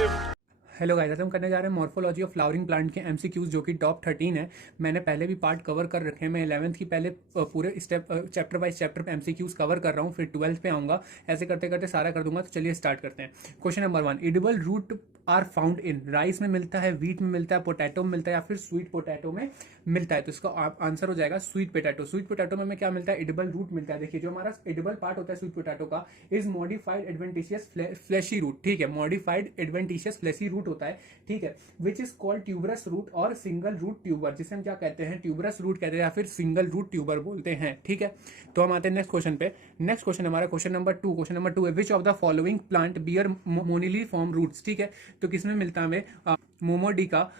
Hello guys, आज हम करने जा रहे हैं मॉर्फोलॉजी ऑफ फ्लावरिंग प्लांट के एमसीक्यूज जो कि टॉप 13 है। मैंने पहले भी पार्ट कवर कर रखे हैं। मैं 11th की पहले पूरे स्टेप चैप्टर बाय चैप्टर पे एमसीक्यूज कवर कर रहा हूँ, फिर 12th पे आऊँगा। ऐसे करते करते सारा कर दूंगा। तो चलिए स्टार्ट करते हैं। Question number 1, edible root are found in rice में मिलता है, व्हीट में मिलता है, पोटैटो में मिलता है या फिर स्वीट पोटैटो में मिलता है। तो इसका आंसर हो जाएगा स्वीट पोटैटो। स्वीट पोटैटो में हमें क्या मिलता है? एडिबल रूट मिलता है। देखिए, जो हमारा एडिबल पार्ट होता है स्वीट पोटैटो का is modified adventitious fleshy root. ठीक है, मॉडिफाइड एडवेंटिशियस फ्लैशी रूट होता है। ठीक है, which is called tuberous root और सिंगल रूट ट्यूबर, जिसे हम क्या कहते हैं? ट्यूबरस रूट कहते हैं या फिर सिंगल रूट ट्यूबर बोलते हैं। ठीक है, तो हम आते हैं नेक्स्ट क्वेश्चन पे। नेक्स्ट क्वेश्चन हमारा क्वेश्चन नंबर 2। क्वेश्चन नंबर 2 है, which of the following plant bear moniliform roots. ठीक है, तो किसमें मिलता है हमें? मोमोडिका,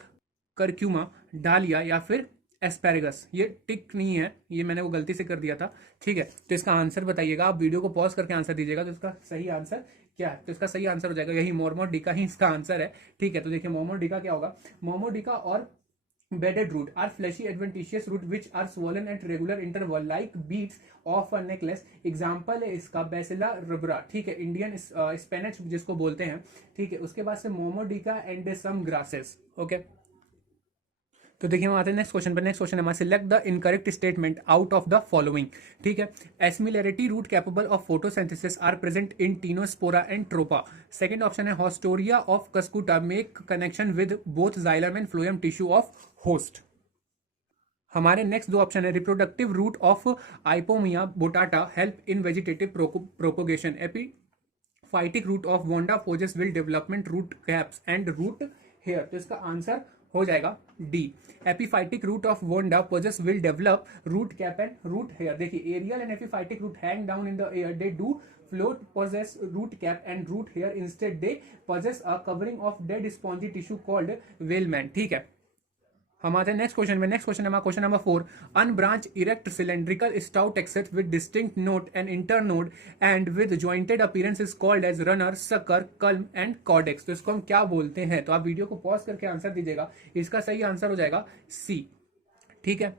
करक्यूमा, डालिया या फिर एस्पेरेगस। ये टिक नहीं है, ये मैंने वो गलती से कर दिया था। ठीक है, तो इसका आंसर बताइएगा। आप वीडियो को पॉज करके आंसर दीजिएगा। तो इसका सही आंसर क्या है? तो इसका सही आंसर हो जाएगा यही मोमोडिका ही इसका आंसर है। ठीक है, तो देखिए मोमोडिका क्या होगा? मोमोडिका और bedded root are fleshy adventitious root which are swollen at regular interval like beads of a necklace। Example है इसका बेसिला रबरा। ठीक है, इंडियन स्पेनिच जिसको बोलते हैं। ठीक है, उसके बाद से Momordica and some grasses. Okay, तो देखिए हम आते हैं नेक्स्ट क्वेश्चन पर। नेक्स्ट क्वेश्चन हमारा, select the incorrect statement out of the following. ठीक है, assimilatory root capable of photosynthesis are present in Tinospora and Trapa. Second option है, haustoria of Cuscuta make connection with both xylem and phloem tissue of host. हमारे next दो option है, reproductive root of Ipomoea batatas help in vegetative propagation. Epiphytic root of Vanda possess will development root caps and root hair. तो इसका answer हो जाएगा D, epiphytic root of Vanda possess will develop root cap and root hair. देखिए, aerial and epiphytic root hang down in the air, they do float possess root cap and root hair, instead they possess a covering of dead spongy tissue called waleman। ठीक है, हम आते हैं next question में। Next question हमारा question number 4, unbranch erect cylindrical stout axis with distinct node and inter node and with jointed appearance is called as runner, sucker, culm and caudex. तो इसको हम क्या बोलते हैं? तो आप वीडियो को पॉज करके आंसर दीजिएगा। इसका सही आंसर हो जाएगा सी। ठीक है,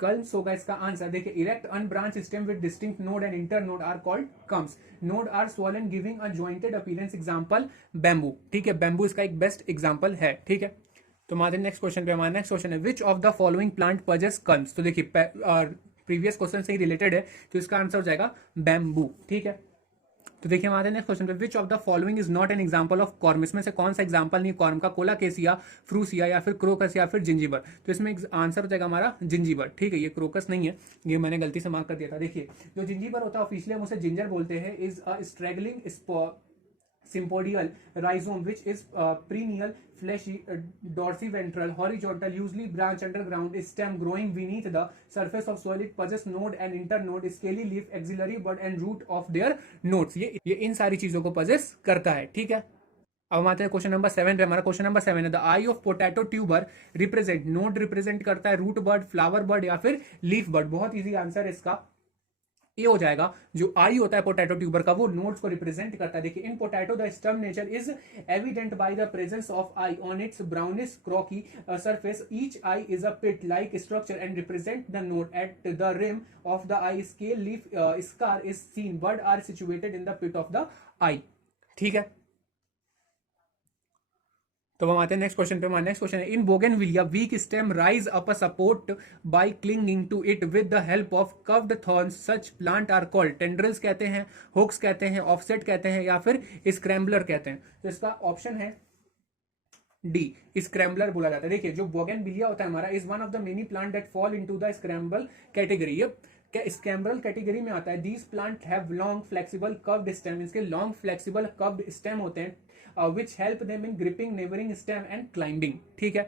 कल्म्स होगा इसका आंसर। देखिए, erect unbranch stem with distinct node and inter node are called culms. Node are swollen giving a jointed appearance, example bamboo. ठीक है, बैम्बू इसका एक बेस्ट एग्जांपल है। ठीक है, तो हमारे नेक्स्ट क्वेश्चन पे, हमारा नेक्स्ट क्वेश्चन है, which of the following plant possess culms. तो देखिए प्रीवियस क्वेश्चन से ही रिलेटेड है, तो इसका आंसर हो जाएगा बैम्बू। ठीक है, तो देखिए हमारे नेक्स्ट क्वेश्चन पे, विच of the following is not an example of corm. इसमें से कौन सा एग्जांपल नहीं कॉर्म का? कोलाकेसिया, फ्रूसिया या फिर क्रोकस या फिर जिंजीबर। तो इसमें आंसर हो जाएगा हमारा जिंजीबर। ठीक है, ये क्रोकस नहीं है, ये मैंने गलती से मार्क कर दिया था। देखिए, जो जिंजीबर होता है ऑफिशियली हम उसे जिंजर बोलते हैं, is a struggling sympodial rhizome which is perennial, fleshy, dorsiventral, horizontal, usually branch underground stem growing beneath the surface of soil. It possesses node and internode, scaly leaf, axillary bud and root of their nodes। ये इन सारी चीजों को possess करता है। ठीक है, अब हम आते हैं क्वेश्चन नंबर 7 पे। हमारा क्वेश्चन नंबर 7 है, the I of potato tuber represent. Node represent करता है रूट बर्ड, फ्लावर बर्ड या फिर लीफ बर्ड। बहुत इजी आंसर है इसका, ये हो जाएगा। जो आई होता है पोटैटो ट्यूबर का, वो नोड्स को रिप्रेजेंट करता है। देखिए, in potato the stem nature is evident by the presence of eye on its brownish corky surface. Each eye is a pit like structure and represent the node at the rim of the eye. Scale leaf scar is seen, bud are situated in the pit of the eye. ठीक है, तो हम आते हैं next question पे। हमारा next question है, in Bougainvillea weak stem rise up a support by clinging to it with the help of curved thorns. Such plant are called, tendrils कहते हैं, हुक्स कहते हैं, ऑफसेट कहते हैं या फिर स्क्रैम्बलर कहते हैं। तो इसका ऑप्शन है डी, स्क्रैम्बलर बोला जाता है। देखिए, जो बोगेनविलिया होता है हमारा is one of the many plant that fall into the scramble category. ये स्क्रैम्बल कैटेगरी में आता है। These plant have long flexible curved stem, इसके लॉन्ग फ्लेक्सिबल कर्व्ड स्टेम होते हैं, which help them in gripping neighboring stem and climbing। ठीक है,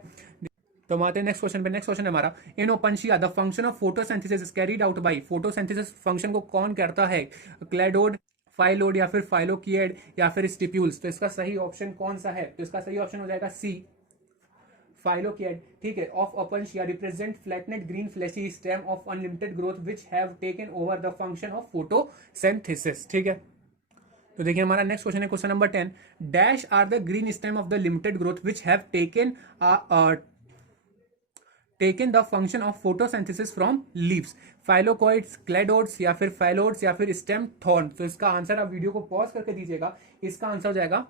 तो हम आते हैं नेक्स्ट क्वेश्चन पे। नेक्स्ट क्वेश्चन हमारा, in Opuntia the function of photosynthesis is carried out by. Photosynthesis function को कौन करता है? क्लेडोड, फाइलोड या फिर फाइलोकिएड या फिर स्टिप्यूल्स। तो इसका सही ऑप्शन कौन सा है? तो इसका सही ऑप्शन हो जाएगा सी, फाइलोकिएड। ठीक है, of Opuntia represent flattened green fleshy stem of unlimited growth which have taken over the function of photosynthesis. ठीक है, तो देखिए हमारा नेक्स्ट क्वेश्चन है question number 10, dash are the green stem of the limited growth which have taken the function of photosynthesis from leaves. Phylloclades, cladodes या फिर phyllodes या फिर स्टेम थॉर्न। तो इसका आंसर आप वीडियो को पॉज करके दीजिएगा। इसका आंसर हो जाएगा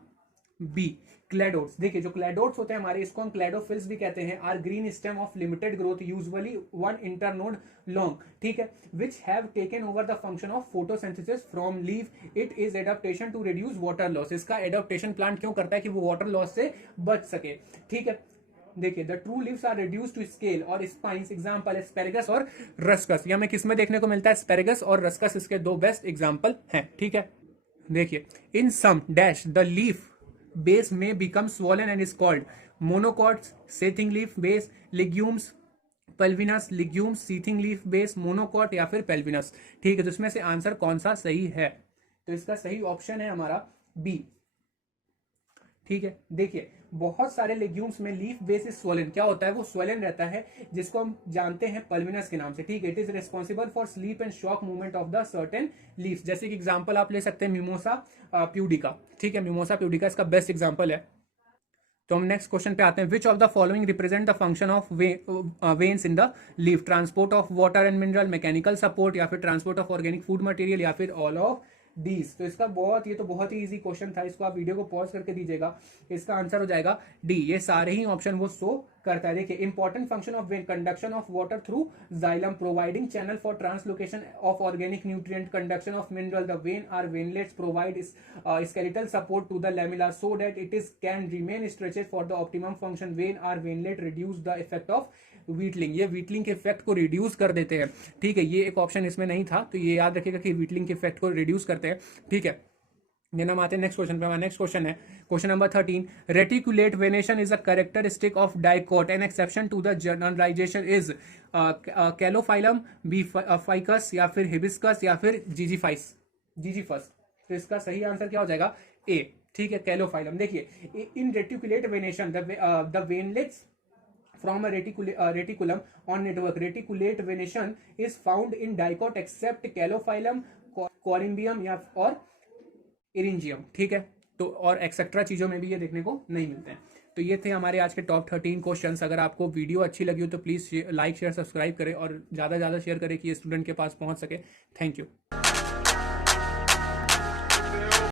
बी क्लेडोट्स। देखिए जो क्लेडोट्स होते हैं हमारे, इसको हम क्लेडोफिल्स भी कहते हैं, are green stem of limited growth usually 1 internode long, ठीक है, which have taken over the function of photosynthesis from leaf. It is adaptation to reduce water loss. इसका एडेप्टेशन प्लांट क्यों करता है कि वो वाटर लॉस से बच सके, ठीक है। देखिए the true leaves are reduce to scale और स्पाइंस, एग्जांपल एस्पेरेगस और रस्कस। ये हमें किसमें देखने को मिलता है, एस्पेरेगस और रस्कस इसके दो बेस्ट एग्जांपल हैं, ठीक है। देखिए in some dash the leaf base में become swollen and is called monocots, sheathing leaf base, legumes, pulvinus, legumes, sheathing leaf base, monocot या फिर पेल्विनस, ठीक है। तो इसमें से आंसर कौन सा सही है, तो इसका सही ऑप्शन है हमारा बी, ठीक है। देखिए बहुत सारे लेग्यूम्स में लीफ बेस इज स्वोलन, क्या होता है वो स्वोलन रहता है, जिसको हम जानते हैं पल्विनस के नाम से, ठीक है। It is responsible for sleep and shock movement of the certain leaves. जैसे कि एग्जांपल आप ले सकते हैं मिमोसा प्यूडिका, ठीक है, मिमोसा प्यूडिका इसका बेस्ट एग्जांपल है। तो हम नेक्स्ट क्वेश्चन पे आते हैं, विच of the following represent the function of veins in the leaf, transport of water and mineral, mechanical support या फिर transport of organic food material या फिर ऑल ऑफ डीज। तो इसका ये तो बहुत ही इजी क्वेश्चन था, इसको आप वीडियो को पॉज करके दीजिएगा, इसका आंसर हो जाएगा डी, ये सारे ही ऑप्शन वो शो करता है। देखिए important function of vein, conduction of water through xylem, providing channel for translocation of organic nutrient, conduction of mineral, the vein or veinlets provide skeletal support to the lamella so that it is can remain stretched for the optimum function. vein are वेनलेट reduce the effect of वीटलिंग, ये वीटलिंग के effect को reduce कर देते हैं, ठीक है। ये एक ऑप्शन इसमें नहीं था, तो ये याद रखिएगा कि वीटलिंग के इफेक्ट को रिड्यूस करते हैं, ठीक है। ये हम आते हैं नेक्स्ट क्वेश्चन पे। हमारा नेक्स्ट क्वेश्चन है question number 13, reticulate venation is a characteristic of dicot, an exception to the generalization is Calophyllum, B Ficus या फिर हिबिस्कस या फिर जीजीफस। तो इसका सही आंसर क्या हो जाएगा, ए, ठीक है, कैलोफाइलम। देखिए in reticulate venation the veinlets from a reticulum on network, reticulate venation is found in dicot except calophyllum, corymbium या और इरिंजियम, ठीक है। तो और एक्सेट्रा चीजों में भी ये देखने को नहीं मिलते हैं। तो ये थे हमारे आज के टॉप 13 क्वेश्चंस। अगर आपको वीडियो अच्छी लगी हो तो प्लीज लाइक शेयर सब्सक्राइब करें और ज्यादा से ज्यादा शेयर करें कि ये स्टूडेंट के पास पहुंच सके। Thank you.